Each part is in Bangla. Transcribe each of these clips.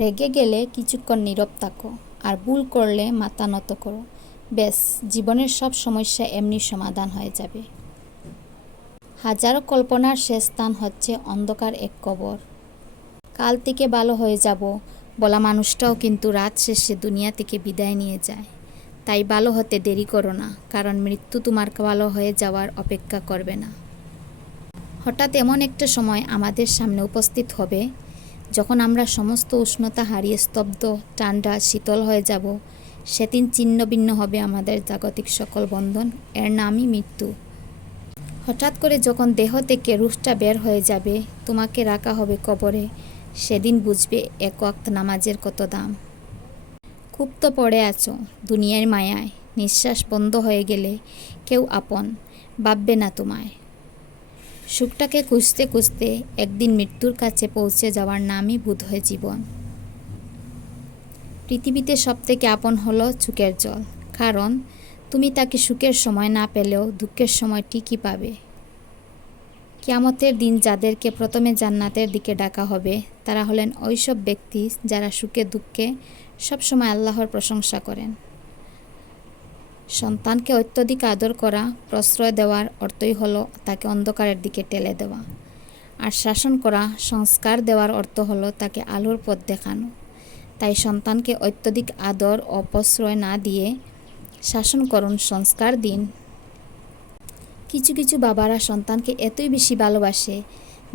রেগে গেলে কিছুক্ষণ নীরব থাকো, আর ভুল করলে মাথা নত করো। ব্যাস, জীবনের সব সমস্যা এমনি সমাধান হয়ে যাবে। হাজারো কল্পনার শেষ স্থান হচ্ছে অন্ধকার এক কবর। কাল থেকে ভালো হয়ে যাব বলা মানুষটাও কিন্তু রাত শেষে দুনিয়া থেকে বিদায় নিয়ে যায়। তাই ভালো হতে দেরি করো না, কারণ মৃত্যু তোমার ভালো হয়ে যাওয়ার অপেক্ষা করবে না। হঠাৎ এমন একটা সময় আমাদের সামনে উপস্থিত হবে যখন আমরা সমস্ত উষ্ণতা হারিয়ে স্তব্ধ, ঠান্ডা, শীতল হয়ে যাব। সেদিন ছিন্ন ভিন্ন হবে আমাদের জাগতিক সকল বন্ধন, এর নামই মৃত্যু। হঠাৎ করে যখন দেহ থেকে রুহটা বের হয়ে যাবে, তোমাকে রাখা হবে কবরে, সেদিন বুঝবে এক ওয়াক্ত নামাজের কত দাম। খুব তো পড়ে আছো দুনিয়ার মায়ায়, নিঃশ্বাস বন্ধ হয়ে গেলে কেউ আপন ভাববে না তোমায়। সুখটাকে খুঁজতে খুঁজতে একদিন মৃত্যুর কাছে পৌঁছে যাওয়ার নামই বোধহয় জীবন। পৃথিবীতে সবথেকে আপন হলো চোখের জল, কারণ তুমি তাকে সুখের সময় না পেলেও দুঃখের সময় ঠিকই পাবে। কিয়ামতের দিন যাদেরকে প্রথমে জান্নাতের দিকে ডাকা হবে, তারা হলেন ওইসব ব্যক্তি যারা সুখে দুঃখে সবসময় আল্লাহর প্রশংসা করেন। সন্তানকে অত্যধিক আদর করা, প্রশ্রয় দেওয়ার অর্থই হলো তাকে অন্ধকারের দিকে ঠেলে দেওয়া। আর শাসন করা, সংস্কার দেওয়ার অর্থ হলো তাকে আলোর পথ দেখানো। তাই সন্তানকে অত্যধিক আদর ও প্রশ্রয় না দিয়ে শাসন করুন, সংস্কার দিন। কিছু কিছু বাবারা সন্তানকে এতই বেশি ভালোবাসে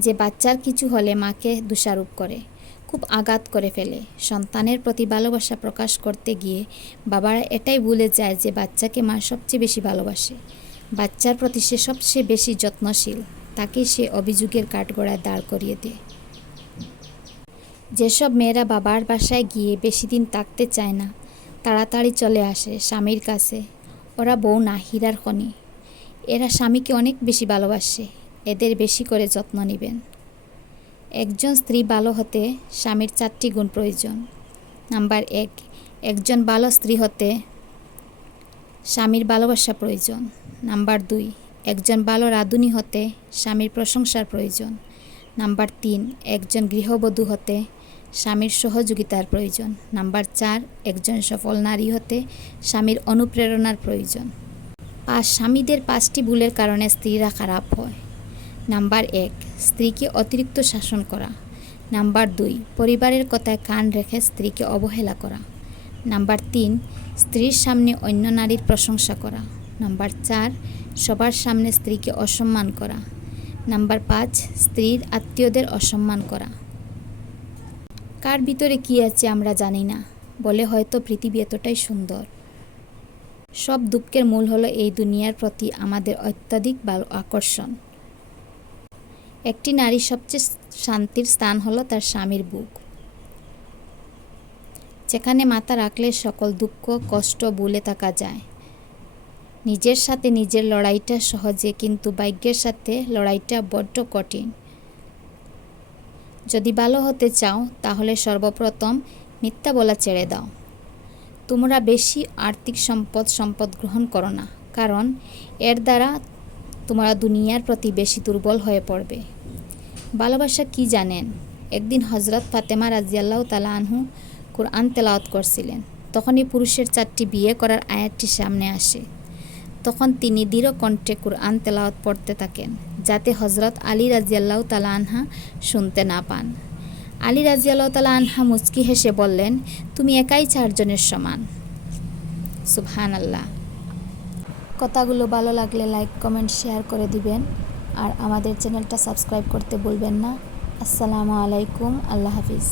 যে বাচ্চার কিছু হলে মাকে দোষারোপ করে, খুব আঘাত করে ফেলে। সন্তানের প্রতি ভালোবাসা প্রকাশ করতে গিয়ে বাবারা এটাই ভুলে যায় যে বাচ্চাকে মা সবচেয়ে বেশি ভালোবাসে। বাচ্চার প্রতি সে সবচেয়ে বেশি যত্নশীল, তাকেই সে অভিযোগের কাঠগড়ায় দাঁড় করিয়ে দেয়। যেসব মেয়েরা বাবার বাসায় গিয়ে বেশি দিন থাকতে চায় না, তাড়াতাড়ি চলে আসে স্বামীর কাছে, ওরা বউ না, হীরার খনি। এরা স্বামীকে অনেক বেশি ভালোবাসে, এদের বেশি করে যত্ন নেবেন। একজন স্ত্রী ভালো হতে স্বামীর 4টি গুণ প্রয়োজন। নাম্বার 1, একজন ভালো স্ত্রী হতে স্বামীর ভালোবাসা প্রয়োজন। নাম্বার 2, একজন ভালো রাঁধুনি হতে স্বামীর প্রশংসার প্রয়োজন। নাম্বার 3, একজন গৃহবধূ হতে স্বামীর সহযোগিতার প্রয়োজন। নাম্বার 4, একজন সফল নারী হতে স্বামীর অনুপ্রেরণার প্রয়োজন। স্বামীদের 5টি ভুলের কারণে স্ত্রীরা খারাপ হয়। নাম্বার 1, স্ত্রীকে অতিরিক্ত শাসন করা। নাম্বার 2, পরিবারের কথায় কান রেখে স্ত্রীকে অবহেলা করা। নাম্বার 3, স্ত্রীর সামনে অন্য নারীর প্রশংসা করা। নাম্বার 4, সবার সামনে স্ত্রীকে অসম্মান করা। নাম্বার 5, স্ত্রীর আত্মীয়দের অসম্মান করা। কার ভিতরে কী আছে আমরা জানি না বলে হয়তো পৃথিবী এতটাই সুন্দর। সব দুঃখের মূল হলো এই দুনিয়ার প্রতি আমাদের অত্যাধিক ভালো আকর্ষণ। একটি নারীর সবচেয়ে শান্তির স্থান হলো তার স্বামীর বুক, যেখানে মাথা রাখলে সকল দুঃখ কষ্ট ভুলে থাকা যায়। নিজের সাথে নিজের লড়াইটা সহজে, কিন্তু ভাগ্যের সাথে লড়াইটা বড্ড কঠিন। যদি ভালো হতে চাও তাহলে সর্বপ্রথম মিথ্যা বলা ছেড়ে দাও। তোমরা বেশি আর্থিক সম্পদ গ্রহণ করো না, কারণ এর দ্বারা তোমরা দুনিয়ার প্রতি বেশি দুর্বল হয়ে পড়বে। ভালোবাসা কি জানেন? একদিন হজরত ফাতেমা রাদিয়াল্লাহু তাআলা আনহু কুরআন তেলাওয়াত করছিলেন, তখনই পুরুষের 4টি বিয়ে করার আয়াতটি সামনে আসে। তখন তিনি দৃঢ় কণ্ঠে কুরআন তেলাওয়াত পড়তে থাকেন, যাতে হজরত আলী রাদিয়াল্লাহু তাআলা আনহা শুনতে না পান। আলী রাদিয়াল্লাহু তাআলা আনহা মুচকি হেসে বললেন, তুমি একাই 4 জনের সমান। সুবহানাল্লাহ। কথাগুলো ভালো লাগলে লাইক, কমেন্ট, শেয়ার করে দিবেন, আর আমাদের চ্যানেলটা সাবস্ক্রাইব করতে ভুলবেন না। আসসালামু আলাইকুম, আল্লাহ হাফিজ।